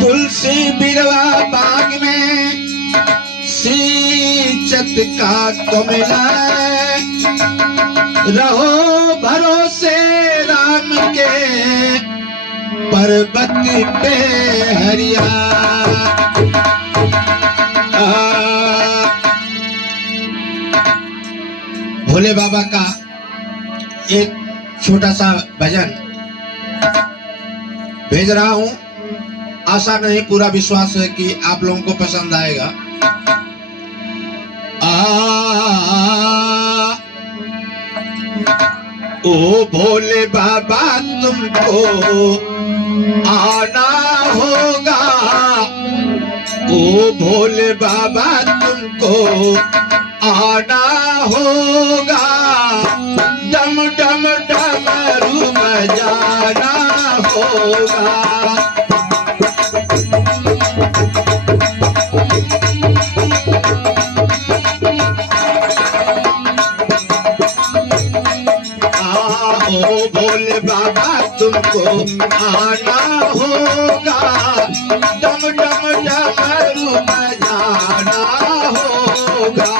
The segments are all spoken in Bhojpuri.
तुलसी बिरवा बाग में सींचत का कोमिला रहो भरोसे राम के पर्वत पे हरिया। भोले बाबा का एक छोटा सा भजन भेज रहा हूं। आशा नहीं पूरा विश्वास है कि आप लोगों को पसंद आएगा। ओ भोले बाबा तुमको आना होगा, ओ भोले बाबा तुमको आना होगा, डम डम डमरू बजाना होगा। ओ भोले बाबा तुमको आना होगा, डम डम डमरू बजाना होगा।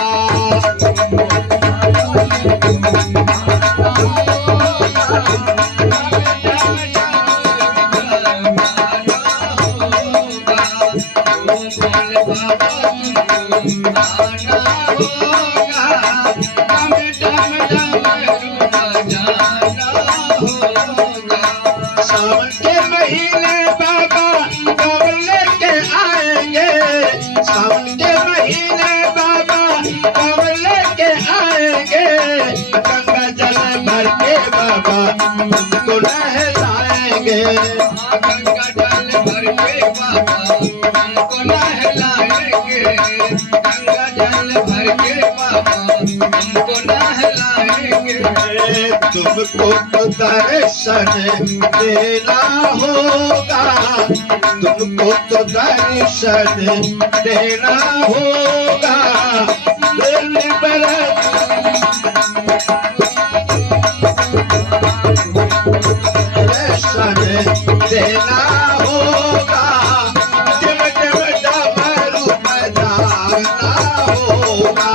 सावन के महीने बाबा कांवर लेके आएंगे, सावन के महीने बाबा कांवर लेके आएंगे, गंगा जल भर के बाबा तुमको नहलाएंगे, गंगा जल भर के बाबा तुमको नहलाएंगे, गंगा जल भर के बाबा तुमको नहलाएंगे। तुमको तो दर्शन देना होगा, तुमको तो दर्शन देना होगा। दर्शन देना होगा, जब जब डमरू बजाना होगा।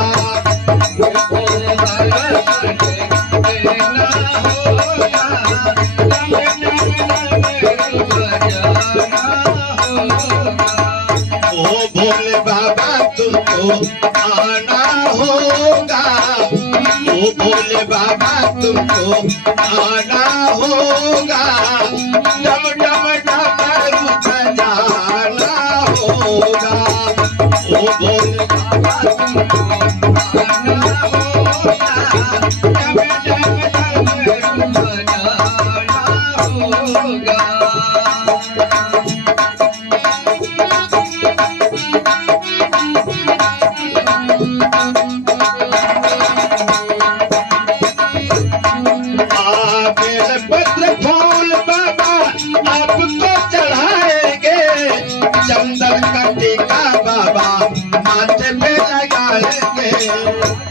ओ भोले बाबा तुमको आना होगा, ओ भोले बाबा तुमको आना होगा, डम डम डमरू बजाना होगा। ओ भोले बाबा तुमको आना होगा, डम डम डमरू बजाना होगा। बेलपत्र फूल बाबा आपको चढ़ाएंगे, चंदन का टीका बाबा माथे पे लगाएंगे,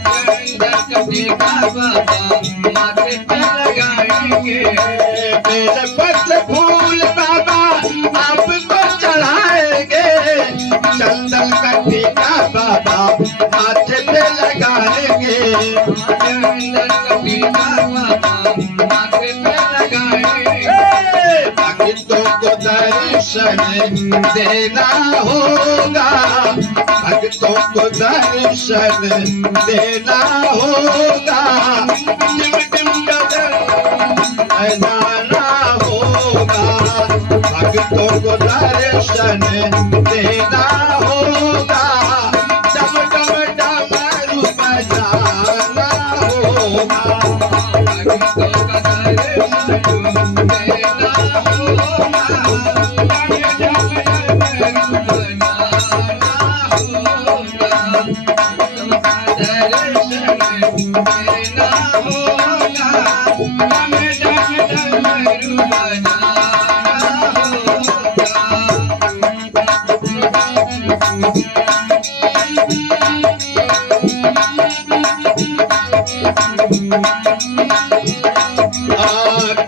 चंदन का टीका बाबा माथे पे लगाएंगे। बेलपत्र फूल बाबा आपको चढ़ाएंगे, चंदन का टीका बाबा माथे पे लगाएंगे, चंदन का टीका बाबा भक्तों को दर्शन देना होगा, भक्तों को दर्शन देना होगा, टिम टिम बजाना होगा, भक्तों को दर्शन देना होगा, डम डम डमरू बजाना होगा, भक्तों का दर्शन देना होगा।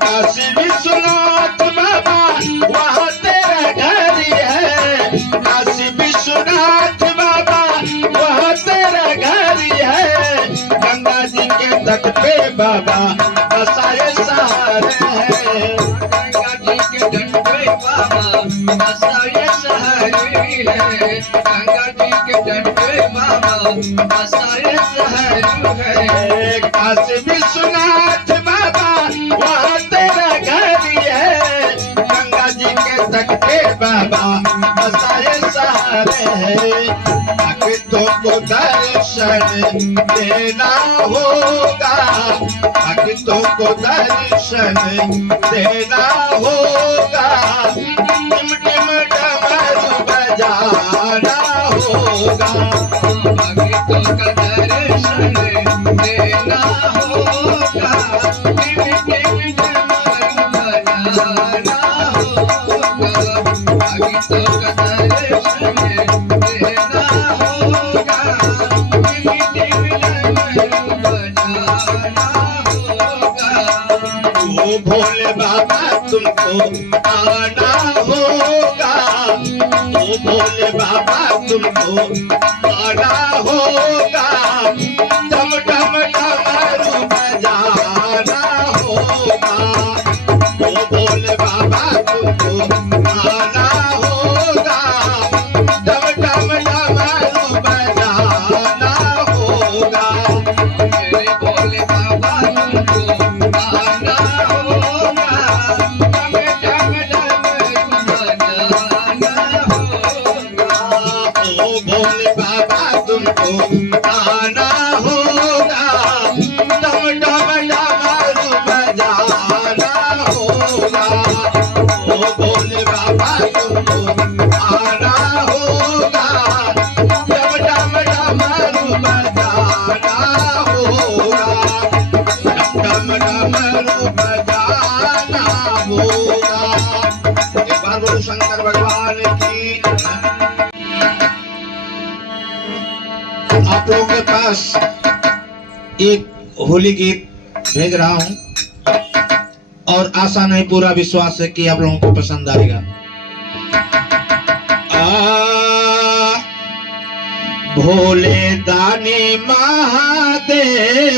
काशी विश्वनाथ बाबा वहाँ तेरा घर है। काशी विश्वनाथ बाबा वहाँ तेरा घर है। गंगा जी के तट पे बाबा बसाए सहारे है। गंगा जी के तट पे बाबा बसाए सहारे है। गंगा जी के तट पे बाबा बसाए सहारे है। काशी विश्वनाथ बाबा वहाँ तेरा घर है। गंगा जी के तट पे बाबा बसाए सहारे है। भक्तों को दर्शन देना होगा। भक्तों को दर्शन देना होगा। टिम टिम डमरू बजाना होगा। भक्तों का दर्शन देना होगा। टिम टिम डमरू बजाना होगा। भक्तों का दर्शन देना होगा। टिम टिम डमरू बजाना होगा। ओ भोले बाबा तुमको आना होगा। ओ भोले बाबा तुमको आना होगा। डम डम डमरू बजाना होगा। ओ भोले बाबा तुमको आना होगा। डम डम डमरू बजाना होगा। मेरे भोले बाबा तुमको आना होगा। डम डम डमरू बजाना होगा। ओ भोले बाबा तुमको आना होगा। डम डम डमरू बजाना होगा। ओ भोले बाबा तुमको आना होगा। डम डम डमरू बजाना होगा। डम डमरू बजाना होगा। एक बार बोलो शंकर भगवान की। आप लोगों के पास एक होली गीत भेज रहा हूं और आशा नहीं पूरा विश्वास है कि आप लोगों को पसंद आएगा। भोले दानी महादेव।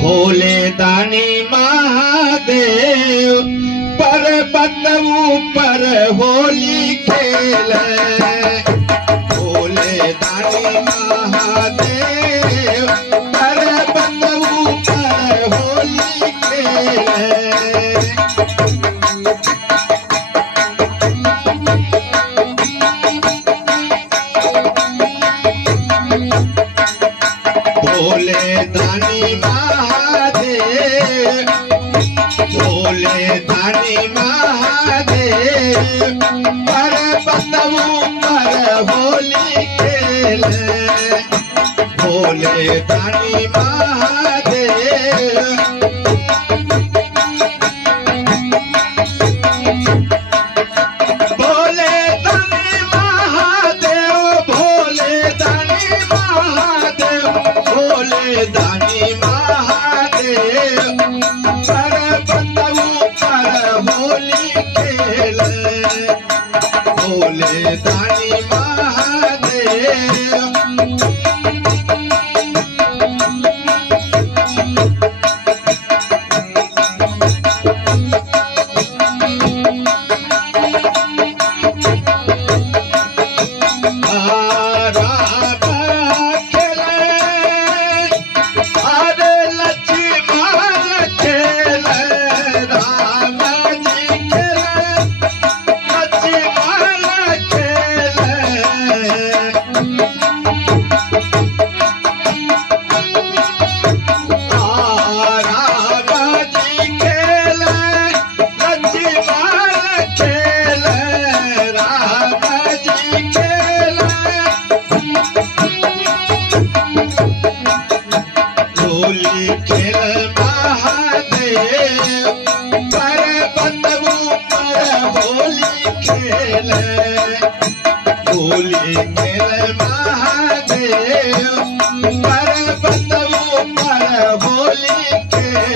भोले दानी महादेव पर्वत ऊपर होली खेले। भोले दानी महादेव पर्वत ऊपर होली खेले। भोले दानी महादेव। भोले दानी महादेव पर्वत ऊपर होली खेले। भोले दानी महादेव। भोले दानी महादेव। भोले दानी महादेव। भोले दानी महादेव पर्वत ऊपर होली खेले। भोले दानी महादेव।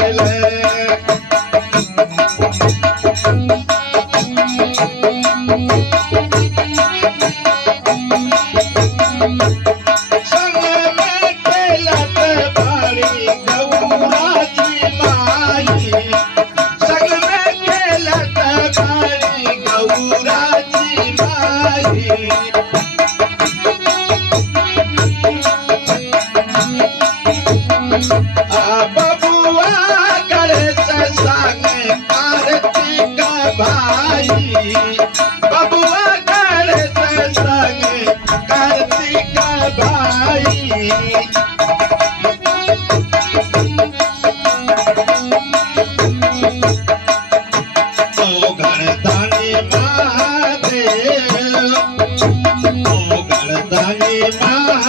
खेले संग में खेलत बाड़ी गौरा जी माई संग में खेलत बाड़ी गौरा जी माई बबुआ गणेश संग कार्तिक भाई बबुआ गणेश संग कार्तिक भाई ओ गणदानी महादेव ओ गणदानी महादेव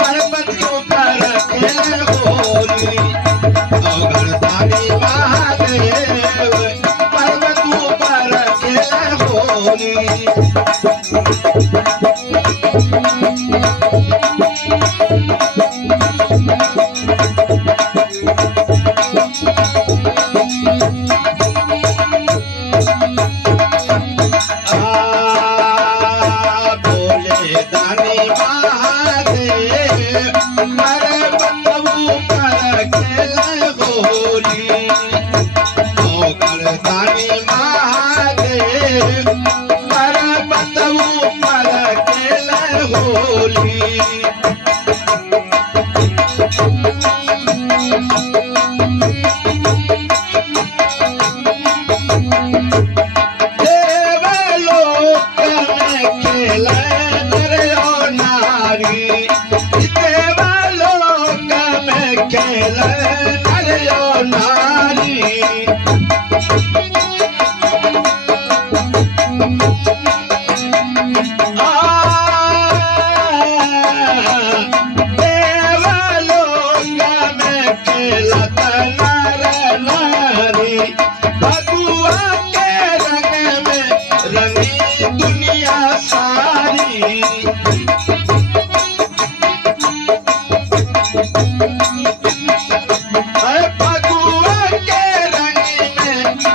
पर्वत ऊपर खेले हो गणदानी महादेव पर्वत ऊपर खेले होली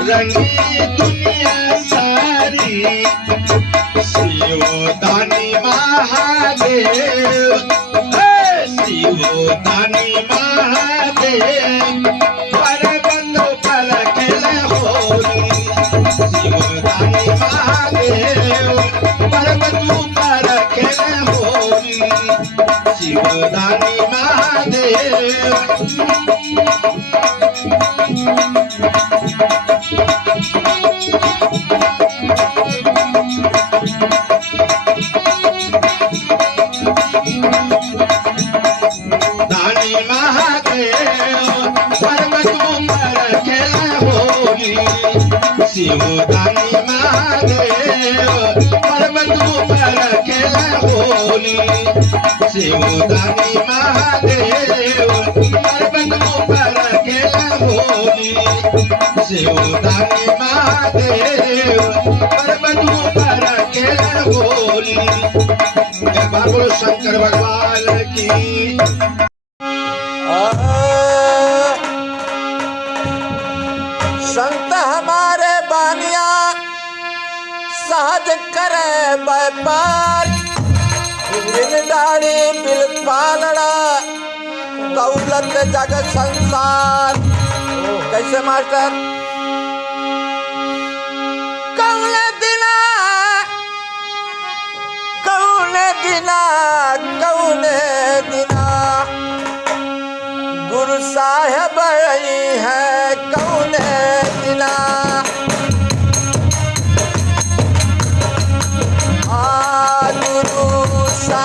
रंगी दुनिया सारी शिवदानी महादेव शिवदानी महादेव पर बंदो पर खेले होली शिवदानी महादेव पर बंदो पर खेले होली शिवदानी महादेव शिवदानी महादेव पर्वत ऊपर खेले होली शिवदानी महादेव पर्वत ऊपर खेले होली शिवदानी महादेव पर्वत ऊपर खेले होली। एक बार बोलो शंकर भगवान की। संत हमारे बानिया सहज करे व्यापार बिन दाढ़ी बिल पालना दौलत जग संसार। कैसे मास्टर? कौने दिना गुरु साहेब आई है कौने दिना गुरु साहेब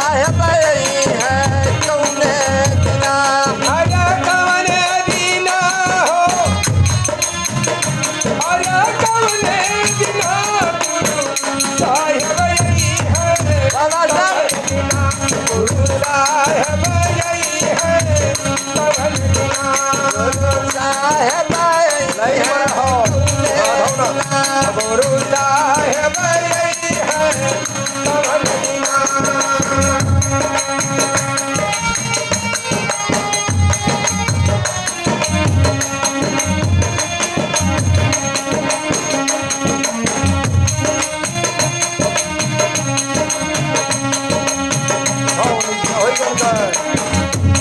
गुरु साहेब नहीं है हो ना गुरु साहेब यही है कवनिया हो गंगा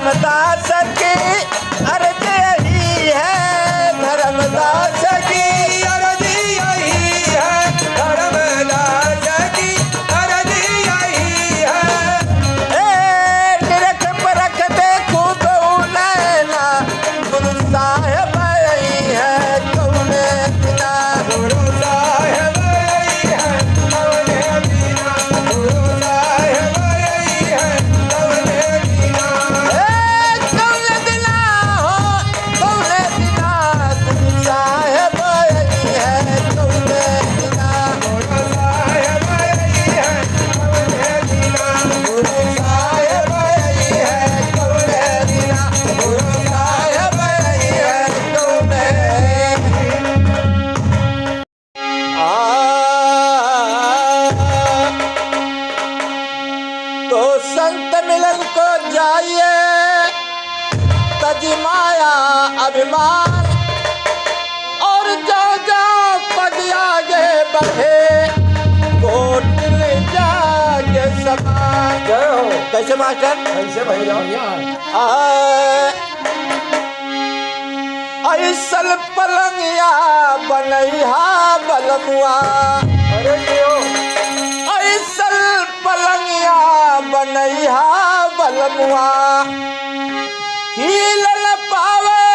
धर्मदास की अर्ज यही है, धर्मदास की अर्ज यही है, धर्मदास की अर्ज यही है। ए निरख परख देखूं तो नैना, गुरु साहेब यही है कौन बिना। गुरु साहेब यही है कौन बिना, गुरु साहेब यही है कौन बिना। ए कौन बिना हो कौन बिना, गुरु साहेब यही है कौन बिना। गुरु साहेब यही है कौन बिना, गुरु साहेब यही है कौन बिना, गुरु साहेब यही है कौन तो संत मिलन को जाइए, तजी माया अभिमान, और जो जो पद आगे बढ़े, कोट ले जागे समान। जय हो। कैसे मास्टर? कैसे भैया? ऐसल पलंगिया बनैहा बलमुआ, अरे जियो। ऐसल पलंगिया बनैहा बलमुआ, हील न पावे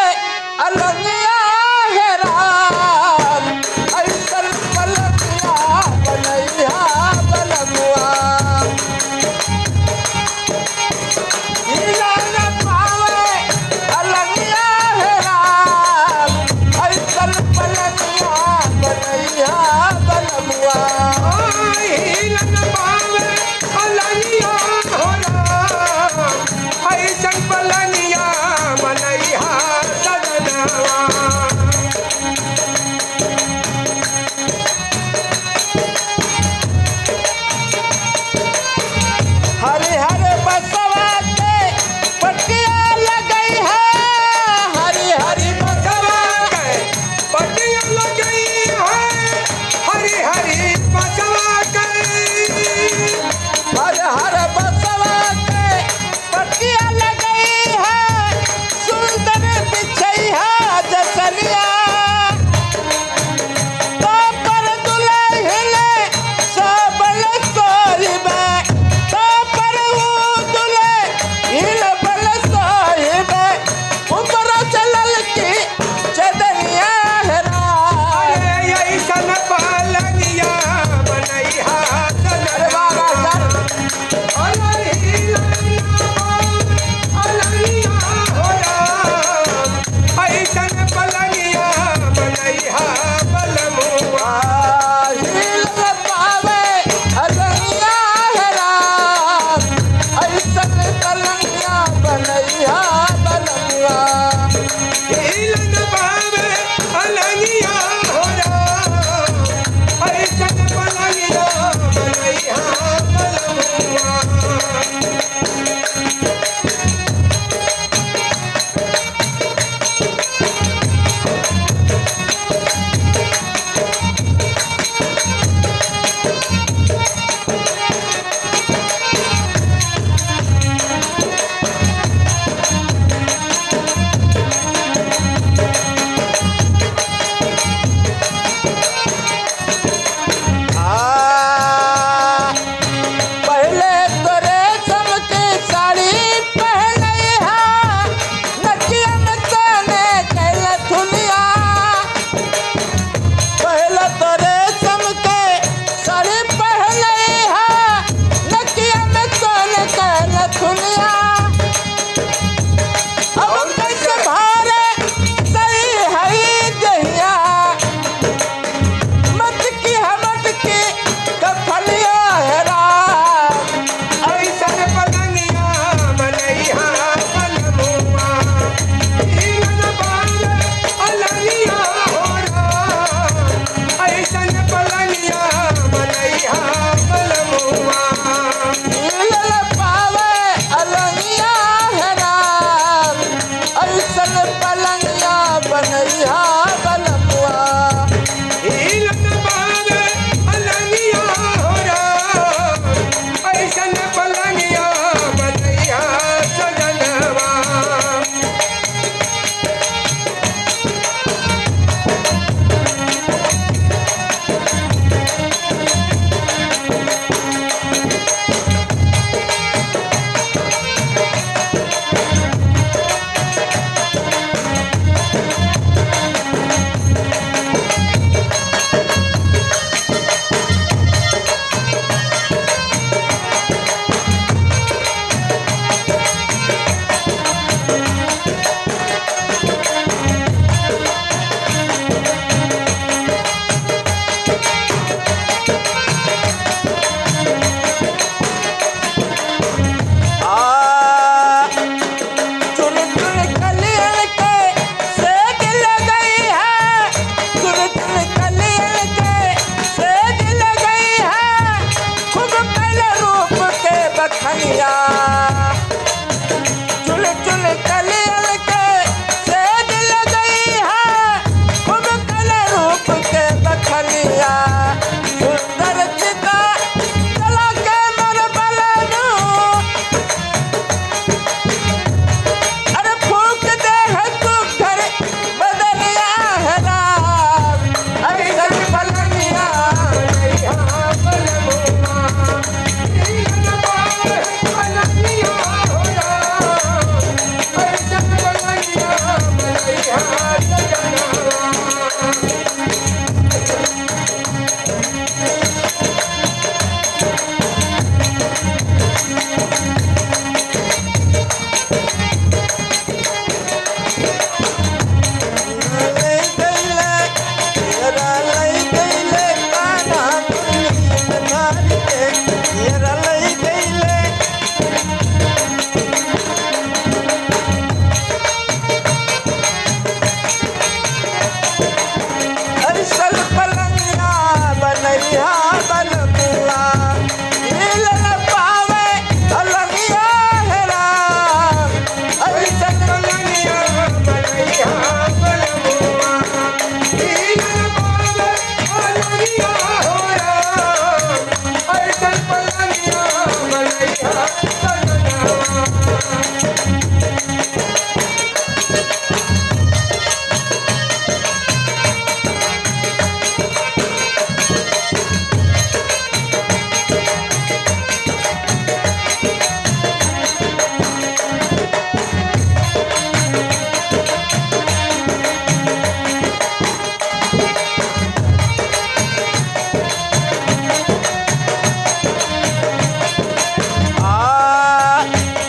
अलंगिया है राम। ऐसल पलंगिया बनैहा बलमुआ, हील न पावे अलंगिया है राम। ऐसल पलंगिया बनैहा बलमुआ, हिलन पावे अलनिया हो राम, ऐसन पलनिया मनैहा सजनवा।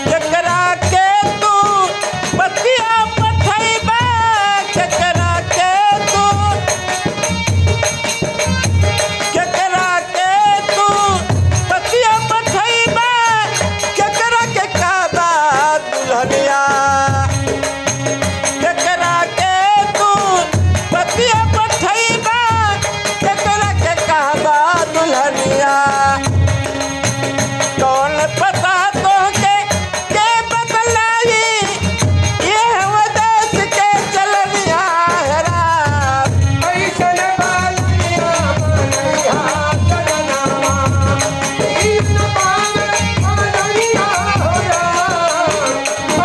केकरा के तू पतिया पठैबे केकरा के तू पतिया पठैबे केकरा के कहबा दुल्हनिया केकरा के तू पतिया पठैबे केकरा के कहबा दुल्हनिया कौन पता तोहके के बतलाई ये देश के चलनिया हेरा ऐसन बालिया बनैया चलनावा तीन पावे बनैया होया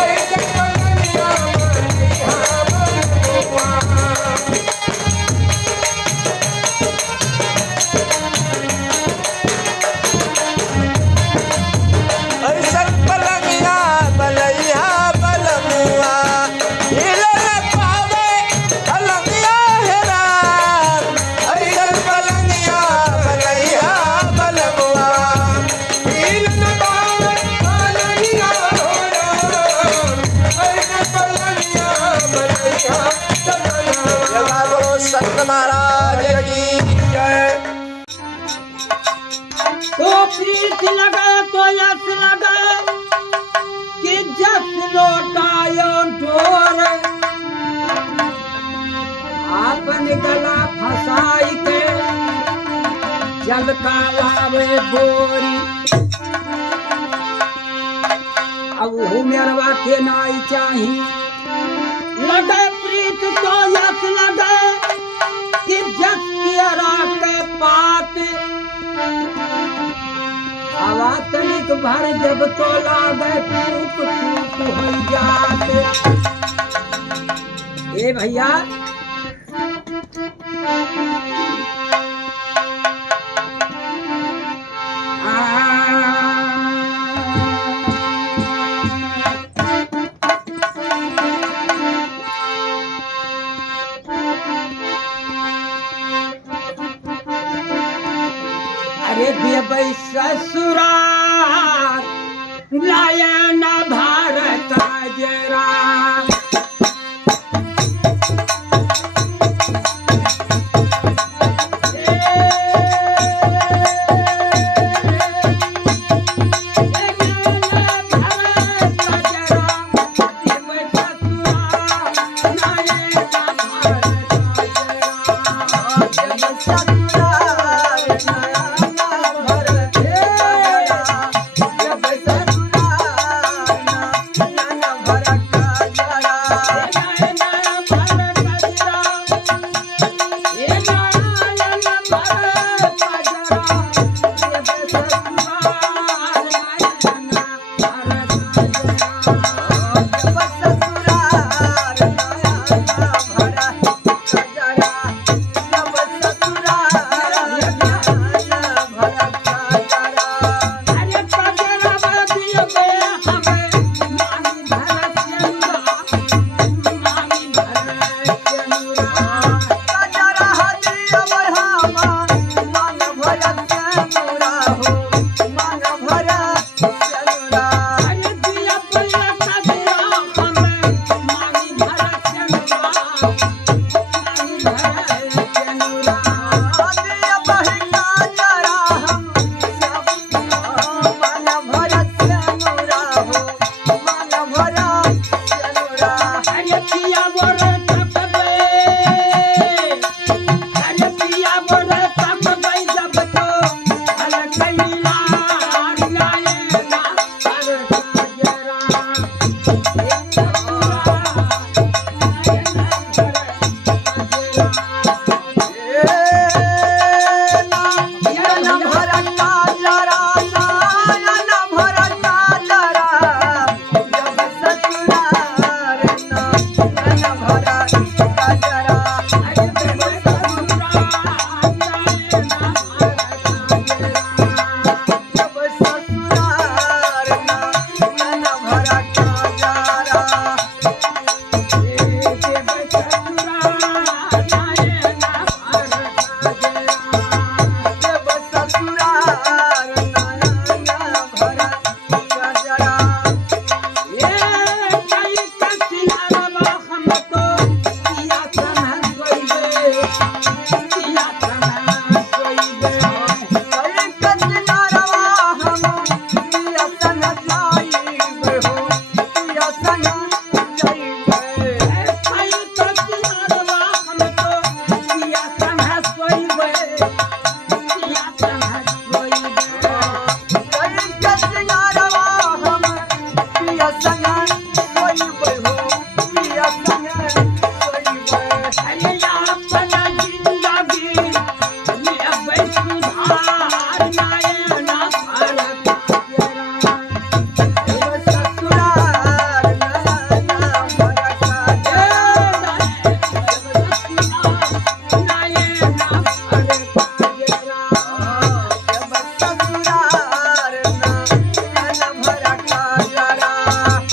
ऐसन बनैया बनैया बनैया ऐसन पलंगिया बलैया बलमुआ हिलल पावे पलंगिया हेरा ऐसन पलंगिया बलैया बलमुआ तीन पावे बनैया होया ऐसन बनैया बनैया चलनावा बाबो संत महाराज की जय तो प्रीत लगा तो यस लगा कि जस लौटायो ढोर आपन गला फसाई के जल का लावे बोरी अब वो मेरवा के नाई चाही लगा प्रीत तो यस लगा कि जस कियरा के पात हवा तनिक भर जब तो लागे टूक टूक हो जाते। ए भैया अरे बेबई ससुराल लाया न भारत जरा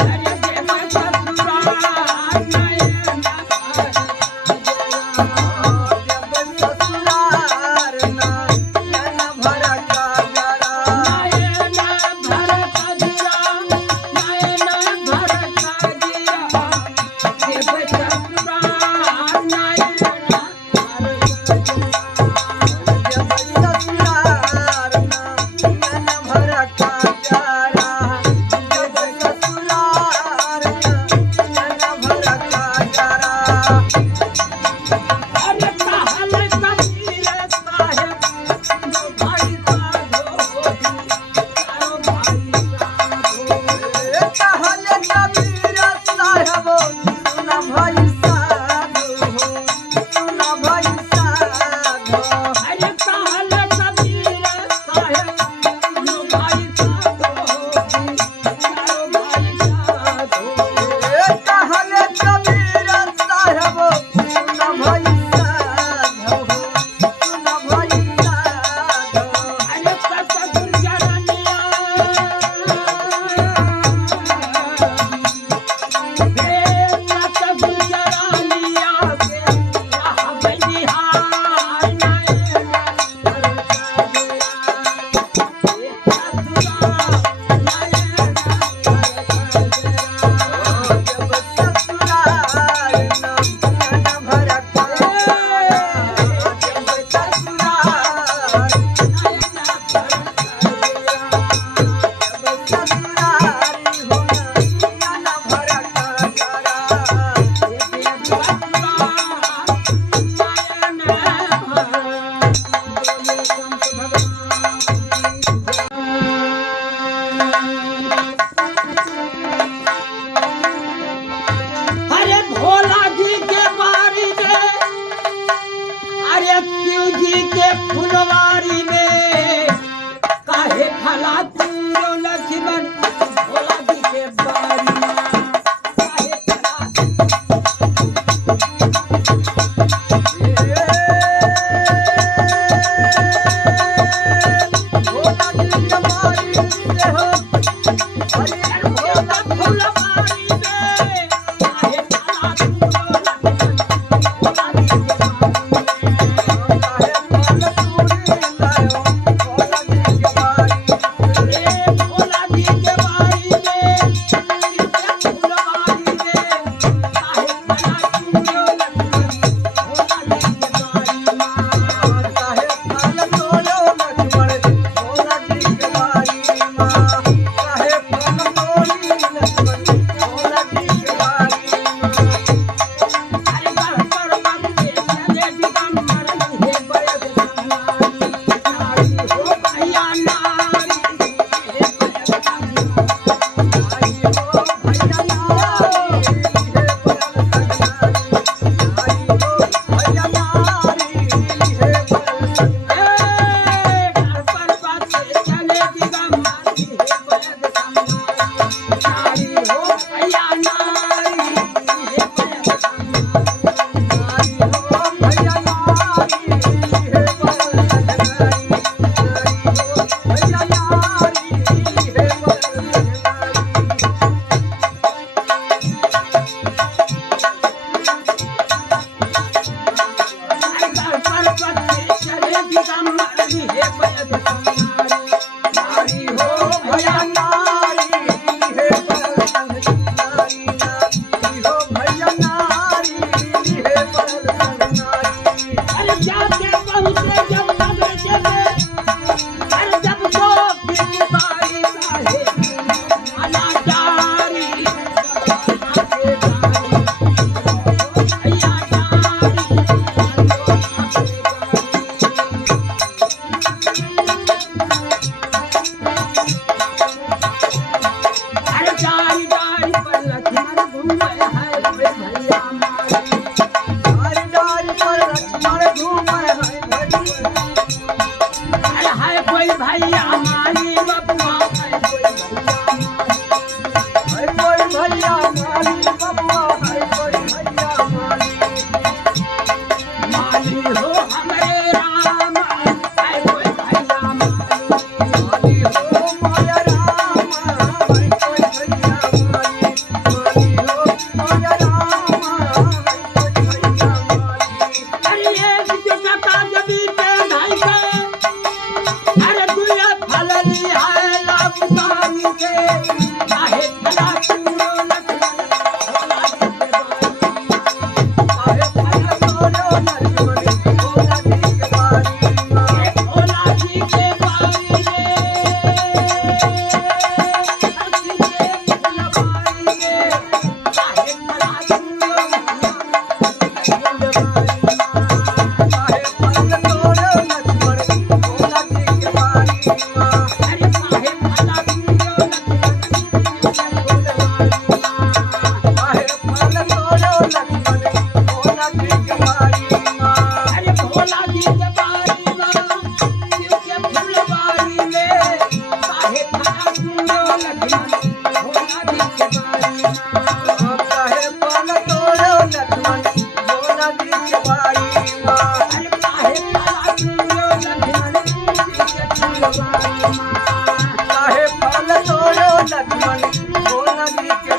अरे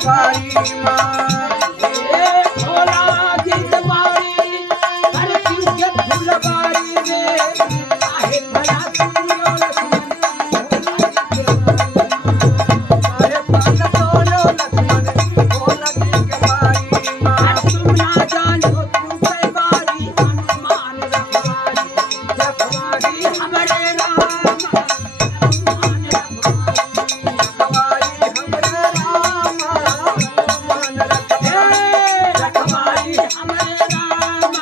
बारी माँ ए भोला जी के बारी हर चीज के फुलवारी रे काहे भला सुनो अरे पाल तोलो लक्ष्मण भोला जी के बारी माँ तुम ना जानो तू के बारी हनुमान रखवारी हमरे राम हनुमान रखवारी रखवारी हमरे राम हनुमान रखवारी रखवारी हमरे राम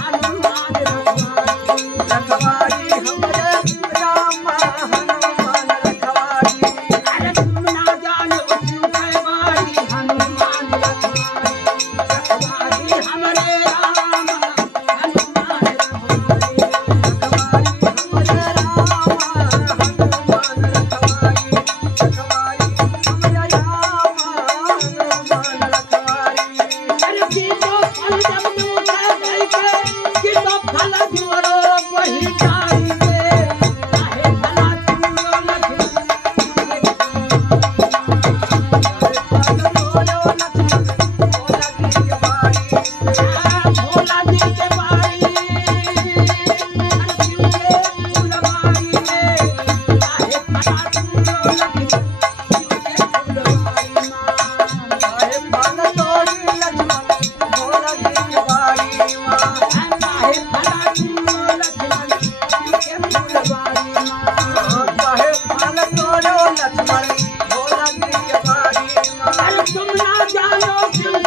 हनुमान रखवारी रखवारी हमरे राम हनुमान रखवारी अरे तुम ना जानो तू के बारी हनुमान रखवारी हमरे राम हनुमान रखवारी रखवारी हमरे राम हनुमान रखवारी रखवारी हमरे राम हनुमान रखवारी अरे कितो फल जब तू गई के कितो फल जोरो वही जाई के काहे भला तू भोला जी के बारी हर के फुलवारी रे काहे भला तू लखी के फुलवारी मां काहे भला तू लखी के फुलवारी मां अरे तुम ना जानो क्यों